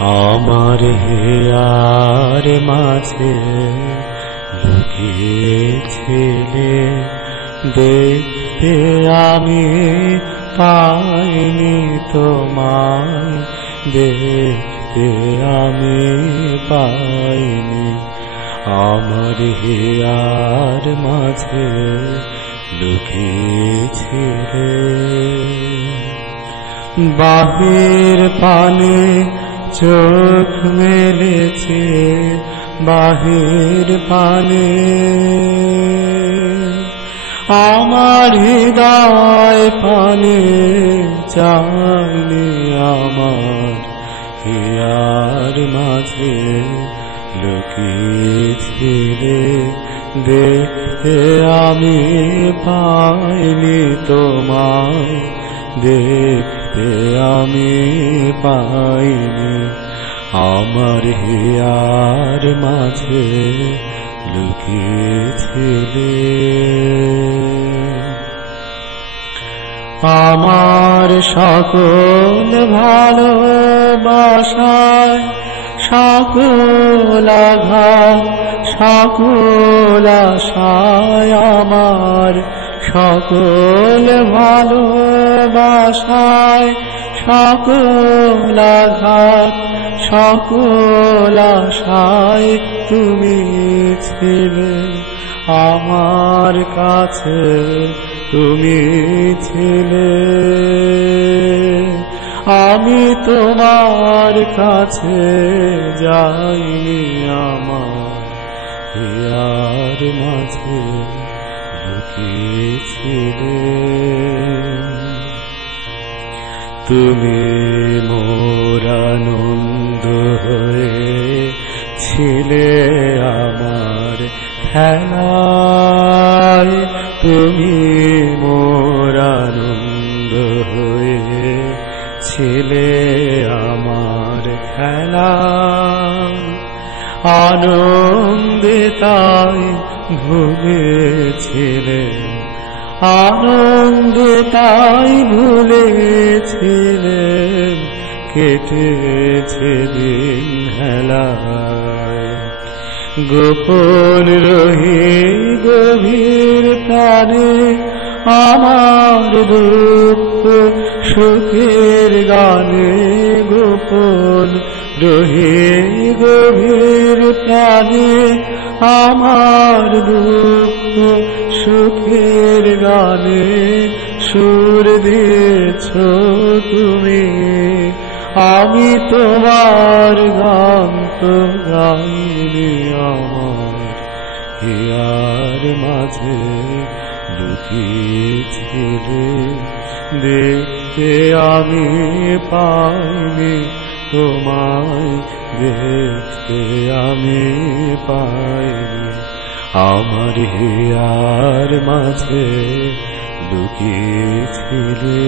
আমার হিয়ার মাঝে লুকিয়েছিলে, দেখতে আমি পাইনি তোমায়, দেখতে আমি পাইনি। আমার হিয়ার মাঝে লুকিয়েছিলে, বাহির পানে চোখ মেলেছে, বাহির পানে আমার হৃদয় পানে চাইনি। আমার হিয়ার মাঝে লুকিয়েছিলে, দেখতে আমি পাইনি তোমায়, দেখতে আমি পাইনি। আমার হিয়ার মাঝে লুকিয়েছিলে, আমার সকল ভালোবাসায় সকল আঘাত সকল আশায়, আমার সকল ভালোবাসায় সকল আঘাত সকল আশায় তুমি ছিলে আমার কাছে, তুমি ছিলে। আমি তোমার কাছে যাইনি, আমার হিয়ার মাঝে লুকিয়েছিলে। তুমি মোর আনন্দ হয়ে ছিলে আমার খেলায়, তুমি মোর আনন্দ হয়ে ছিলে আমার খেলায়। আনন্দে তাই ভুলেছিলে, আনন্দে তাই ভুলেছিলে, কেটেছে দিন হেলায়। গোপন রহি গভীর প্রাণে আমার দুঃখ সুখের গানে, গোপন রহি গভীর প্রাণে আমার দুঃখ সুখের গানে সুর দিয়েছ তুমি। আমি তোমার গান তো গাইনি, আমার হিয়ার মাঝে লুকিয়েছিলে, দেখতে আমি পাইনি তোমায়, দেখতে আমি পাইনি। আমার হিয়ার মাঝে লুকিয়েছিলে।